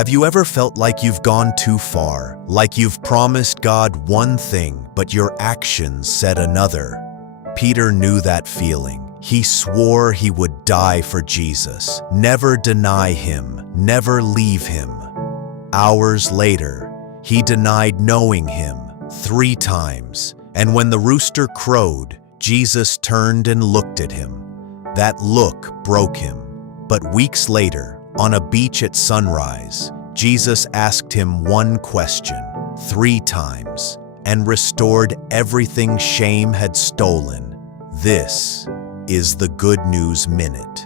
Have you ever felt like you've gone too far, like you've promised God one thing, but your actions said another? Peter knew that feeling. He swore he would die for Jesus, never deny him, never leave him. Hours later, he denied knowing him 3 times, and when the rooster crowed, Jesus turned and looked at him. That look broke him. But weeks later, on a beach at sunrise, Jesus asked him one question 3 times and restored everything shame had stolen. This is the Good News Minute.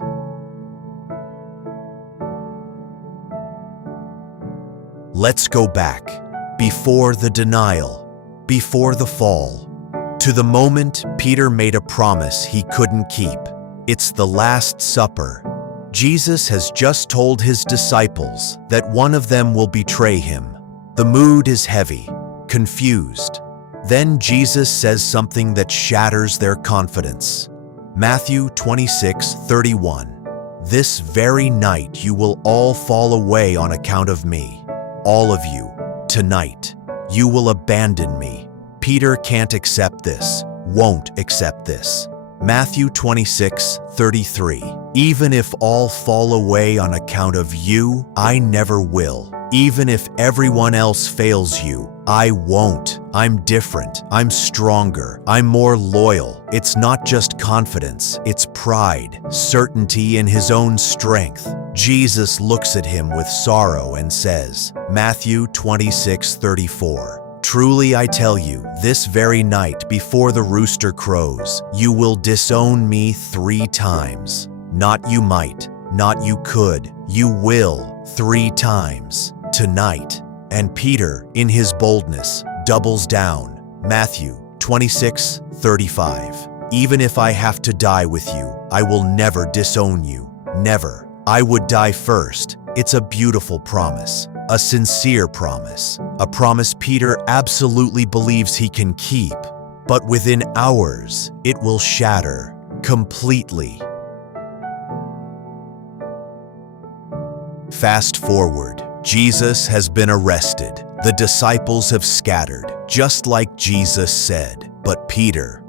Let's go back, before the denial, before the fall, to the moment Peter made a promise he couldn't keep. It's the Last Supper. Jesus has just told his disciples that one of them will betray him. The mood is heavy, confused. Then Jesus says something that shatters their confidence. Matthew 26:31. This very night you will all fall away on account of me. All of you, tonight, you will abandon me. Peter can't accept this, won't accept this. Matthew 26:33. Even if all fall away on account of you, I never will. Even if everyone else fails you, I won't. I'm different. I'm stronger. I'm more loyal. It's not just confidence, it's pride, certainty in his own strength. Jesus looks at him with sorrow and says, Matthew 26:34. Truly I tell you, this very night before the rooster crows, you will disown me 3 times. Not you might, not you could, you will 3 times. Tonight. And Peter, in his boldness, doubles down. Matthew 26:35. Even if I have to die with you, I will never disown you. Never. I would die first. It's a beautiful promise. A sincere promise. A promise Peter absolutely believes he can keep. But within hours, it will shatter completely. Fast forward. Jesus has been arrested. The disciples have scattered, just like Jesus said. But Peter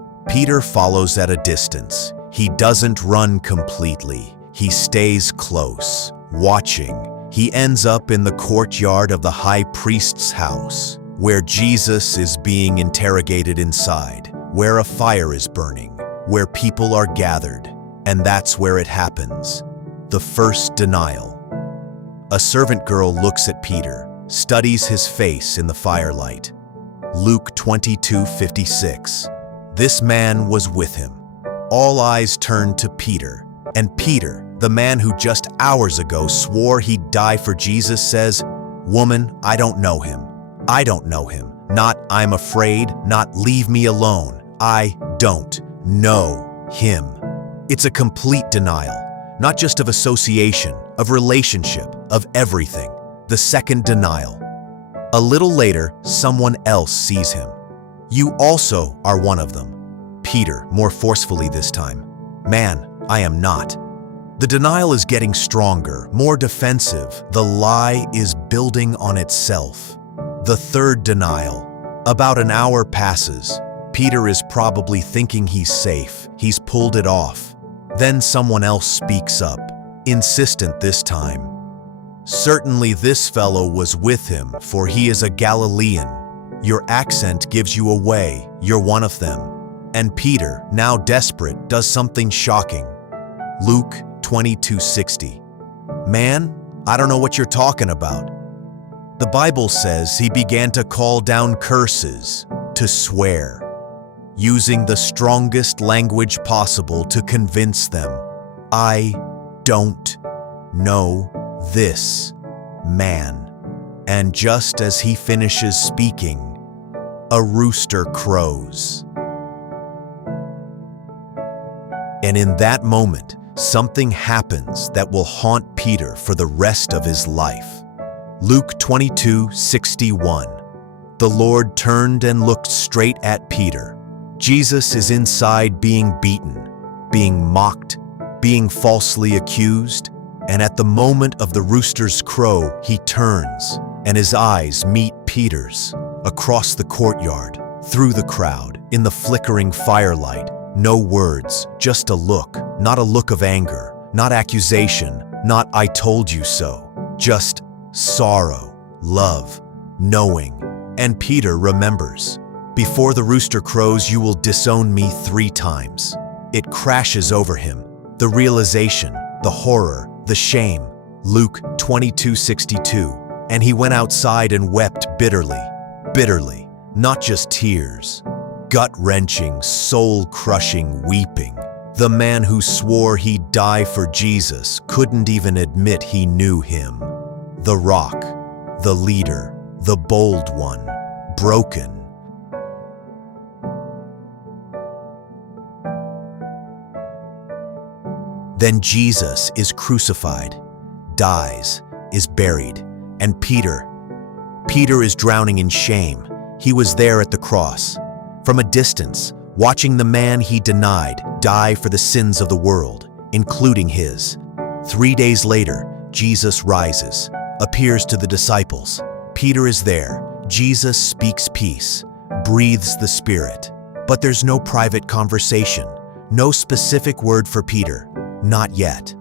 follows at a distance. He doesn't run completely. He stays close, watching. He ends up in the courtyard of the high priest's house, where Jesus is being interrogated inside, where a fire is burning, where people are gathered. And that's where it happens. The first denial. A servant girl looks at Peter, studies his face in the firelight. Luke 22:56. This man was with him. All eyes turned to Peter, and Peter, the man who just hours ago swore he'd die for Jesus, says, Woman, I don't know him. I don't know him. Not I'm afraid, not leave me alone. I don't know him. It's a complete denial, not just of association, of relationship, of everything. The second denial. A little later, someone else sees him. You also are one of them. Peter, more forcefully this time. Man, I am not. The denial is getting stronger, more defensive. The lie is building on itself. The third denial. About an hour passes. Peter is probably thinking he's safe. He's pulled it off. Then someone else speaks up, insistent this time. Certainly this fellow was with him, for he is a Galilean. Your accent gives you away. You're one of them. And Peter, now desperate, does something shocking. Luke 22:60. Man, I don't know what you're talking about. The Bible says he began to call down curses, to swear, using the strongest language possible to convince them. I don't know this man. And just as he finishes speaking, a rooster crows. And in that moment, something happens that will haunt Peter for the rest of his life. Luke 22:61. The Lord turned and looked straight at Peter. Jesus is inside being beaten, being mocked, being falsely accused. And at the moment of the rooster's crow, he turns, and his eyes meet Peter's. Across the courtyard, through the crowd, in the flickering firelight, no words, just a look. Not a look of anger, not accusation, not "I told you so." Just sorrow, love, knowing. And Peter remembers. "Before the rooster crows, you will disown me 3 times. It crashes over him. The realization, the horror, the shame. Luke 22:62. And he went outside and wept bitterly. Bitterly, not just tears. Gut-wrenching, soul-crushing weeping. The man who swore he'd die for Jesus couldn't even admit he knew him. The rock, the leader, the bold one, broken. Then Jesus is crucified, dies, is buried, and Peter is drowning in shame. He was there at the cross, from a distance, watching the man he denied die for the sins of the world, including his. 3 days later, Jesus rises, appears to the disciples. Peter is there. Jesus speaks peace, breathes the Spirit. But there's no private conversation, no specific word for Peter. Not yet.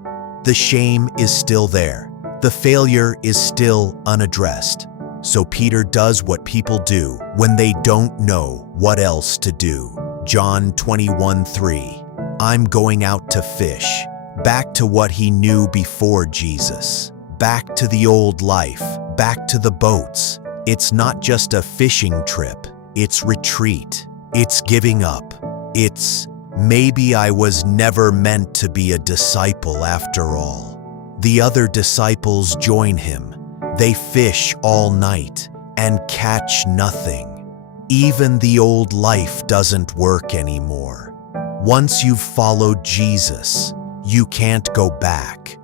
The shame is still there. The failure is still unaddressed. So Peter does what people do when they don't know what else to do. John 21:3. I'm going out to fish. Back to what he knew before Jesus. Back to the old life. Back to the boats. It's not just a fishing trip. It's retreat. It's giving up. It's maybe I was never meant to be a disciple after all. The other disciples join him. They fish all night and catch nothing. Even the old life doesn't work anymore. Once you've followed Jesus, you can't go back.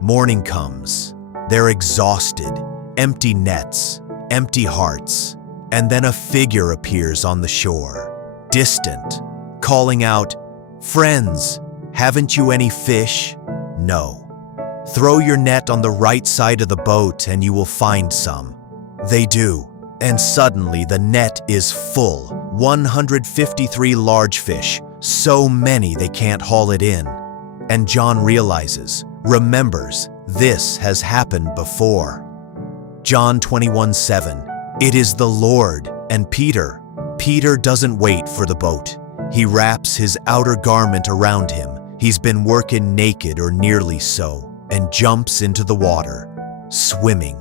Morning comes. They're exhausted, empty nets, empty hearts. And then a figure appears on the shore, distant, calling out, "Friends, haven't you any fish?" "No." "Throw your net on the right side of the boat and you will find some." They do, and suddenly the net is full, 153 large fish, so many they can't haul it in. And John realizes, remembers, this has happened before. John 21:7. It is the Lord, and Peter doesn't wait for the boat. He wraps his outer garment around him. He's been working naked or nearly so, and jumps into the water, swimming,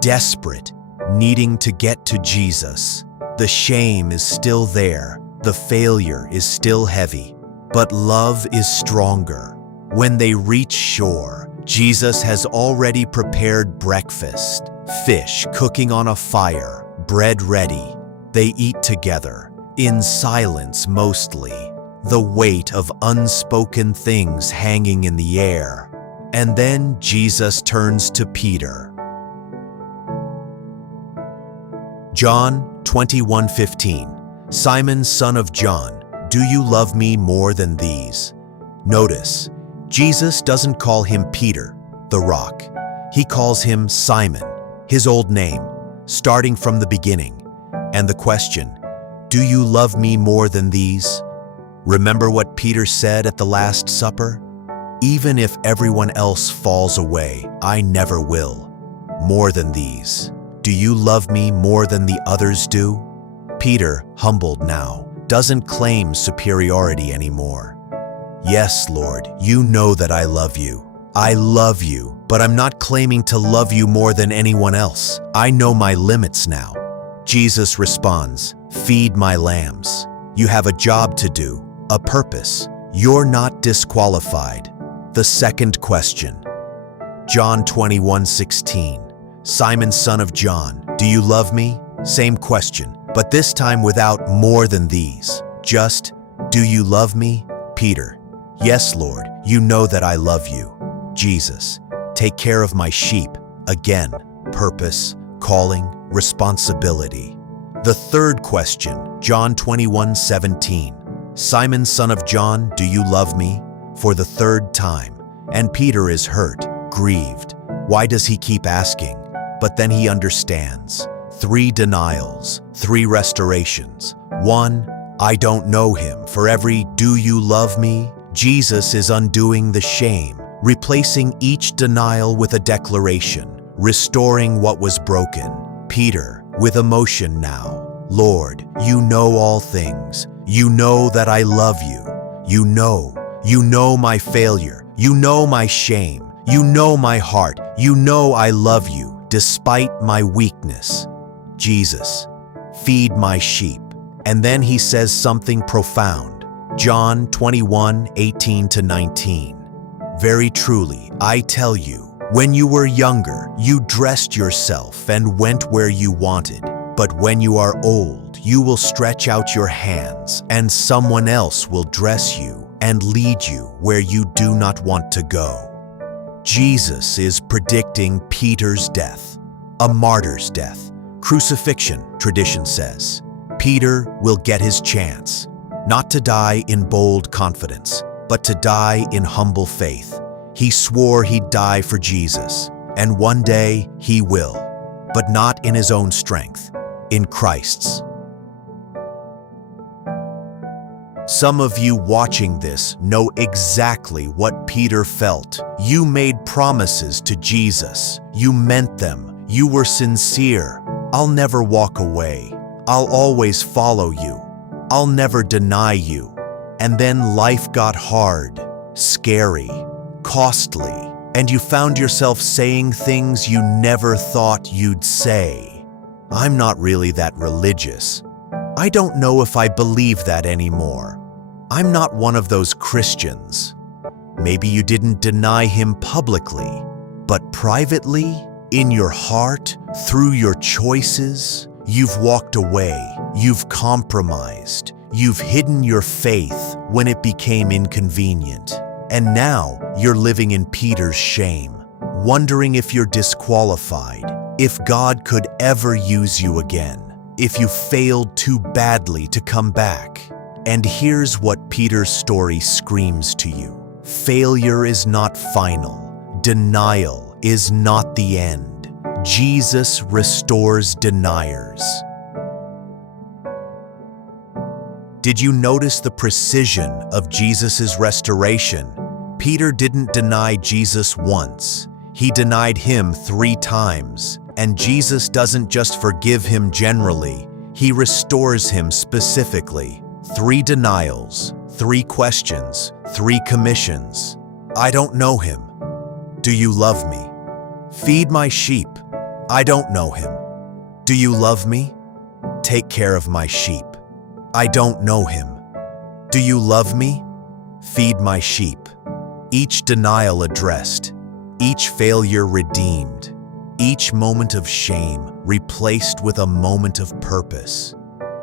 desperate, needing to get to Jesus. The shame is still there. The failure is still heavy, but love is stronger. When they reach shore, Jesus has already prepared breakfast. Fish cooking on a fire, bread ready. They eat together, in silence mostly, the weight of unspoken things hanging in the air. And then Jesus turns to Peter. John 21:15. Simon, son of John, do you love me more than these? Notice, Jesus doesn't call him Peter, the rock. He calls him Simon, his old name, starting from the beginning. And the question, do you love me more than these? Remember what Peter said at the Last Supper? Even if everyone else falls away, I never will. More than these. Do you love me more than the others do? Peter, humbled now, doesn't claim superiority anymore. Yes, Lord, you know that I love you. I love you, but I'm not claiming to love you more than anyone else. I know my limits now. Jesus responds, feed my lambs. You have a job to do, a purpose. You're not disqualified. The second question. John 21:16. Simon, son of John, do you love me? Same question, but this time without more than these. Just, do you love me? Peter, yes, Lord, you know that I love you. Jesus, take care of my sheep. Again, purpose, calling, responsibility. The third question, John 21:17. Simon, son of John, do you love me? for the third time, and Peter is hurt, grieved. Why does he keep asking? But then he understands. 3 denials, 3 restorations. 1, I don't know him. For every do you love me? Jesus is undoing the shame, replacing each denial with a declaration, restoring what was broken. Peter, with emotion now, Lord, you know all things. You know that I love you. You know my failure. You know my shame. You know my heart. You know I love you, despite my weakness. Jesus, feed my sheep. And then he says something profound. John 21:18-19. Very truly, I tell you, when you were younger, you dressed yourself and went where you wanted. But when you are old, you will stretch out your hands, and someone else will dress you and lead you where you do not want to go. Jesus is predicting Peter's death, a martyr's death. Crucifixion, tradition says. Peter will get his chance, not to die in bold confidence, but to die in humble faith. He swore he'd die for Jesus, and one day he will, but not in his own strength, in Christ's. Some of you watching this know exactly what Peter felt. You made promises to Jesus. You meant them. You were sincere. I'll never walk away. I'll always follow you. I'll never deny you. And then life got hard, scary, costly, and you found yourself saying things you never thought you'd say. I'm not really that religious. I don't know if I believe that anymore. I'm not one of those Christians. Maybe you didn't deny him publicly, but privately, in your heart, through your choices, you've walked away, you've compromised, you've hidden your faith when it became inconvenient. And now you're living in Peter's shame, wondering if you're disqualified, if God could ever use you again, if you failed too badly to come back. And here's what Peter's story screams to you. Failure is not final. Denial is not the end. Jesus restores deniers. Did you notice the precision of Jesus' restoration? Peter didn't deny Jesus once. He denied him 3 times. And Jesus doesn't just forgive him generally. He restores him specifically. 3 denials, 3 questions, 3 commissions. I don't know him. Do you love me? Feed my sheep. I don't know him. Do you love me? Take care of my sheep. I don't know him. Do you love me? Feed my sheep. Each denial addressed, each failure redeemed, each moment of shame replaced with a moment of purpose.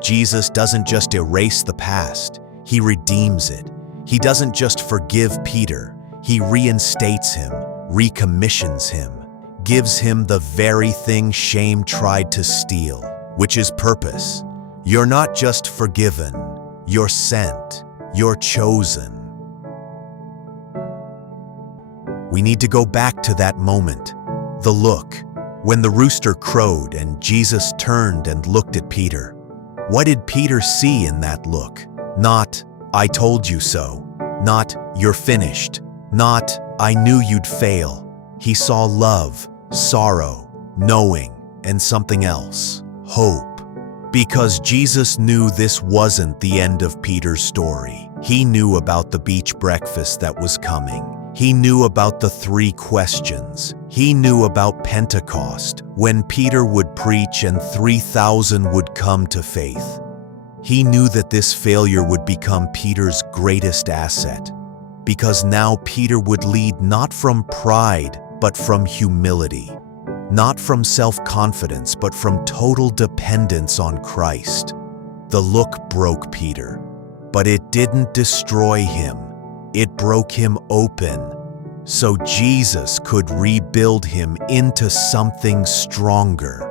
Jesus doesn't just erase the past, he redeems it. He doesn't just forgive Peter, he reinstates him, recommissions him, gives him the very thing shame tried to steal, which is purpose. You're not just forgiven, you're sent, you're chosen. We need to go back to that moment, the look, when the rooster crowed and Jesus turned and looked at Peter. What did Peter see in that look? Not, I told you so. Not, you're finished. Not, I knew you'd fail. He saw love, sorrow, knowing, and something else, hope. Because Jesus knew this wasn't the end of Peter's story. He knew about the beach breakfast that was coming. He knew about the 3 questions. He knew about Pentecost, when Peter would preach and 3,000 would come to faith. He knew that this failure would become Peter's greatest asset, because now Peter would lead not from pride, but from humility. Not from self-confidence, but from total dependence on Christ. The look broke Peter, but it didn't destroy him. It broke him open, so Jesus could rebuild him into something stronger.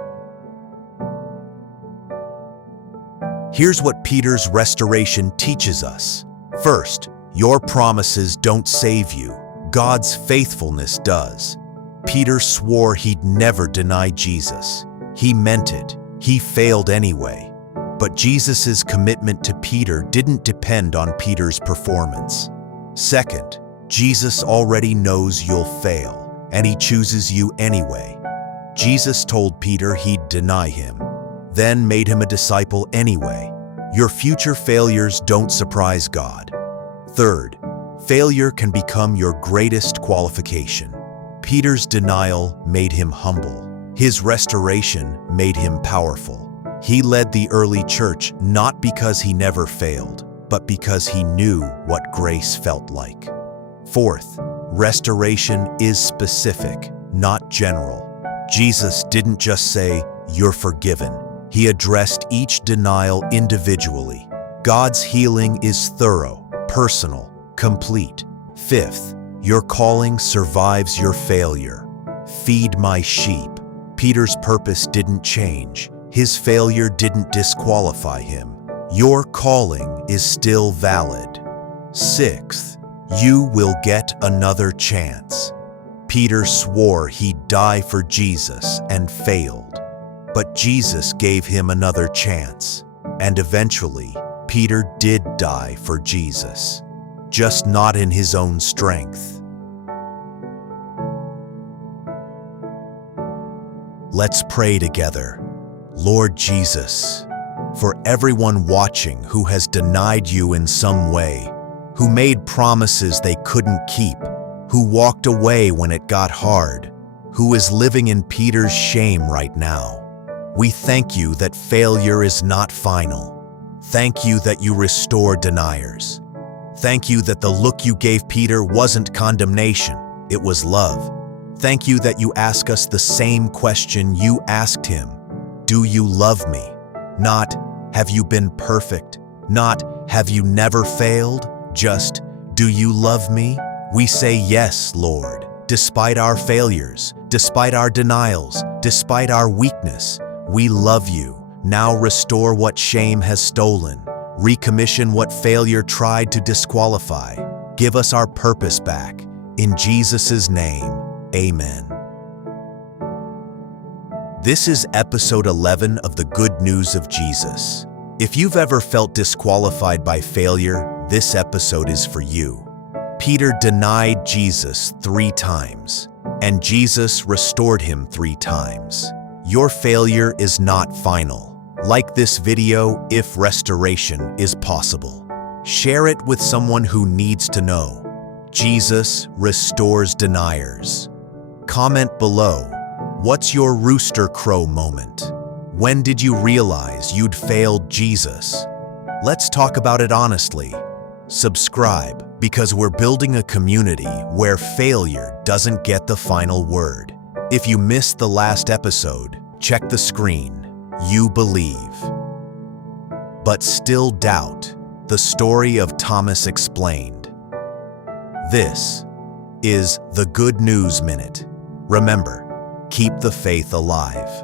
Here's what Peter's restoration teaches us. First, Your promises don't save you. God's faithfulness does. Peter swore he'd never deny Jesus. He meant it. He failed anyway. But Jesus' commitment to Peter didn't depend on Peter's performance. Second, Jesus already knows you'll fail, and he chooses you anyway. Jesus told Peter he'd deny him, then made him a disciple anyway. Your future failures don't surprise God. Third, failure can become your greatest qualification. Peter's denial made him humble. His restoration made him powerful. He led the early church not because he never failed, but because he knew what grace felt like. Fourth, restoration is specific, not general. Jesus didn't just say, "You're forgiven." He addressed each denial individually. God's healing is thorough, personal, complete. Fifth, your calling survives your failure. Feed my sheep. Peter's purpose didn't change. His failure didn't disqualify him. Your calling is still valid. Sixth, you will get another chance. Peter swore he'd die for Jesus and failed. But Jesus gave him another chance. And eventually, Peter did die for Jesus. Just not in his own strength. Let's pray together. Lord Jesus, for everyone watching who has denied you in some way, who made promises they couldn't keep, who walked away when it got hard, who is living in Peter's shame right now, we thank you that failure is not final. Thank you that you restore deniers. Thank you that the look you gave Peter wasn't condemnation, it was love. Thank you that you ask us the same question you asked him. Do you love me? Not, have you been perfect? Not, have you never failed? Just, do you love me? We say yes, Lord. Despite our failures, despite our denials, despite our weakness, we love you. Now restore what shame has stolen. Recommission what failure tried to disqualify. Give us our purpose back. In Jesus' name, amen. This is episode 11 of the Good News of Jesus. If you've ever felt disqualified by failure, this episode is for you. Peter denied Jesus 3 times, and Jesus restored him 3 times. Your failure is not final. Like this video if restoration is possible. Share it with someone who needs to know. Jesus restores deniers. Comment below. What's your rooster crow moment? When did you realize you'd failed Jesus? Let's talk about it honestly. Subscribe, because we're building a community where failure doesn't get the final word. If you missed the last episode, check the screen. You believe, but still doubt. The story of Thomas explained. This is the Good News Minute. Remember, keep the faith alive.